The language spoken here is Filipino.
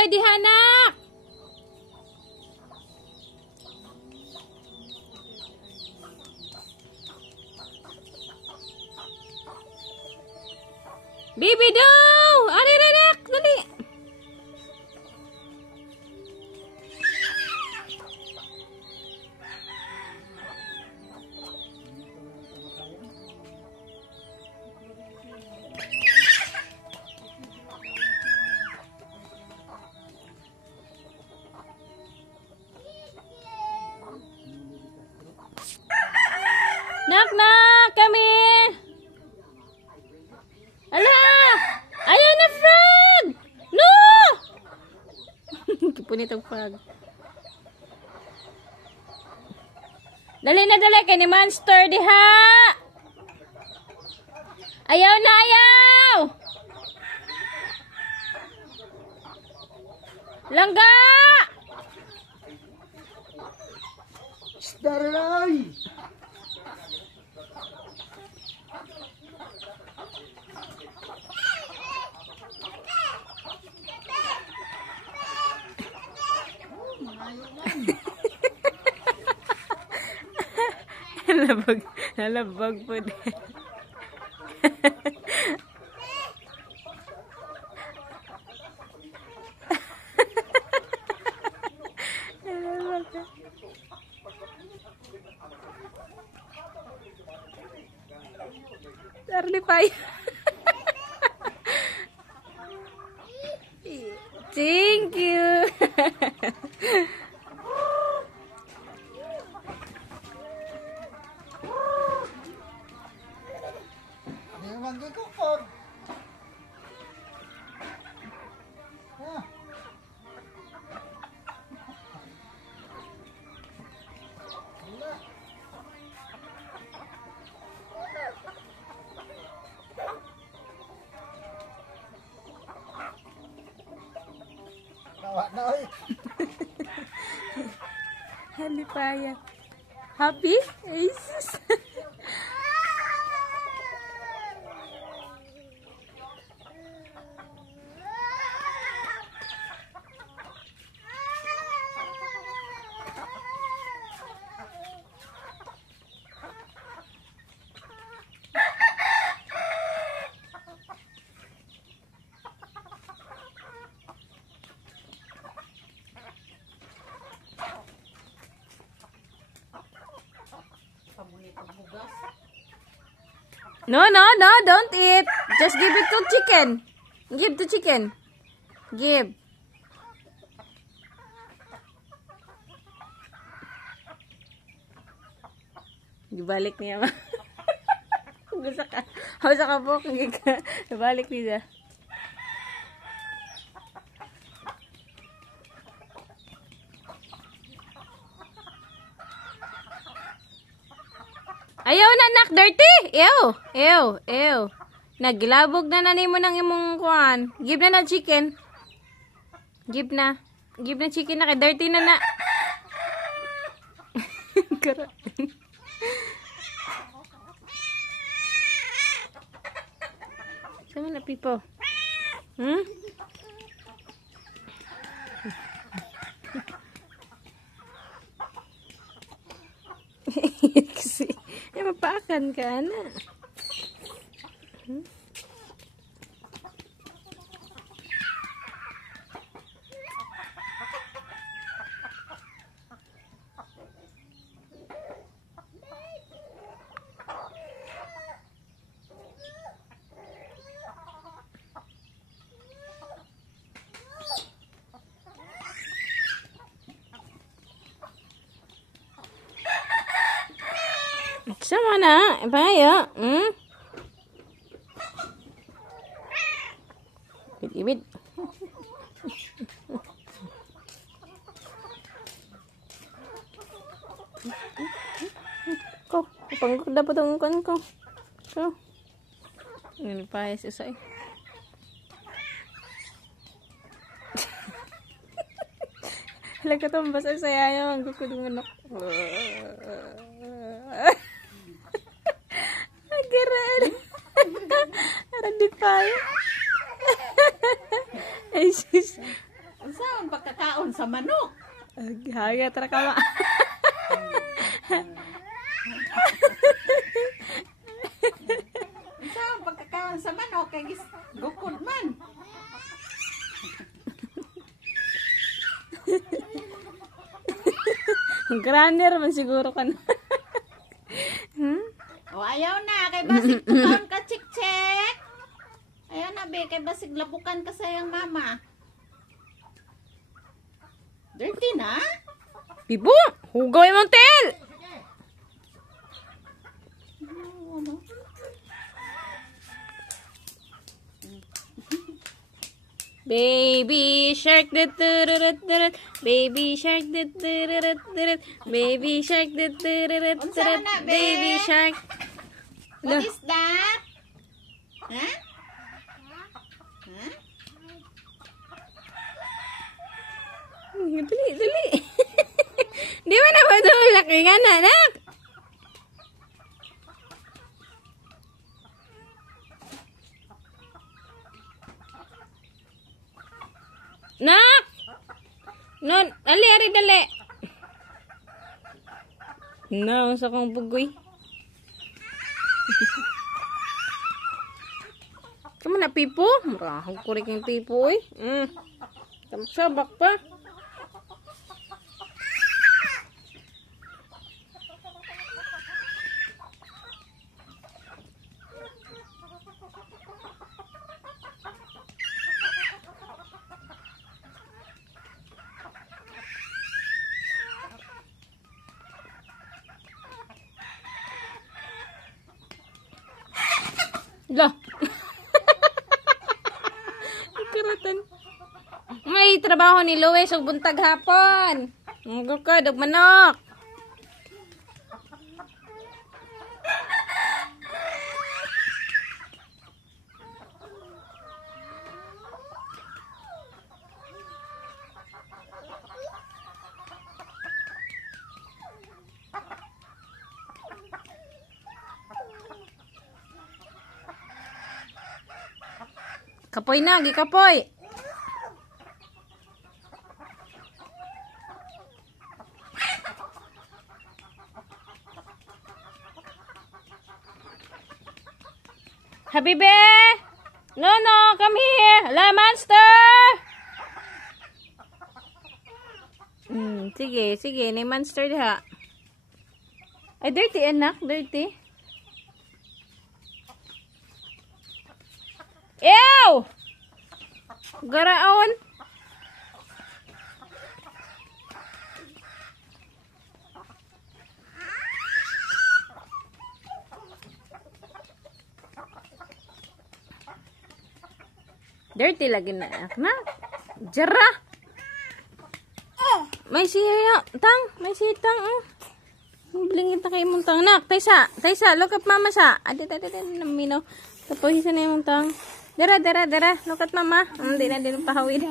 Lipaya di hanak. Bibi daw! Ari renak! Dali! Nak nak kami! Ala! Ayaw na frog! No! Kipunit ang frog. Dali na dali kay ni monster diha! Ayaw na ayaw! Langga! Starlay! Nalabag po din. Charlie Pie. Thank you. Halipaya. Happy? Jesus. No, no, no, don't eat. Just give it to chicken. Give to chicken. Give. Ibalik niya. Gusto ka. Hausa ka po. Ibalik niya. Ayaw na nak, dirty. Ew, ew, ew. Naglabog na nimo ng imong kuan. Give na na chicken. Give na. Give na chicken na kay dirty na na. Karating. Sama na pipo. Hmm? Kasi mapakan ka na. Sama na, bahaya. Ibid. Ko, panggod dapat ang kan ko. Ko. Ini payas usay. Laga tumbas ang saya yung gukudong manok. Agiran. Aran di pa. Ay sis. pagkakaon sa manok. Haga tara ka ma. Sa pagkakaon sa manok kay gukod man. Grander man siguro ka na. O ayaw na kay basig tukaon ka chik-chik. Ayaw na be kay basig lapukan ka sa iyang mama. Dirty na? Pipo, hugay mo tel. Baby shark dut dut dut, baby shark dut dut dut, baby shark dut dut dut, baby shark. What is that? Huh? Huh? Dali, dali. Di ba na madulak nga na, anak? Nak! Non, ali, ari, dali. No, sa kong bugoy. Kamu na pipo? Marahang kurik yung pipo, eh. Sabak pa. Lah. Karatan. May trabaho ni Luis ug buntag hapon. Ngugukod og manok. Kapoy na, gikapoy. Habibe! No, come here. La monster! Sige, sige. May monster diha. Ay, dirty anak. Dirty. Ew! Garaon. Dirty lagi na anak. Jara. May siya tang, may sitang. Blingit na kay mong tang nak. Taysa, look up mama sa. Adi naminaw. Tapos isa na yung tang. Dara. Look at mama. Hindi na din pahawid.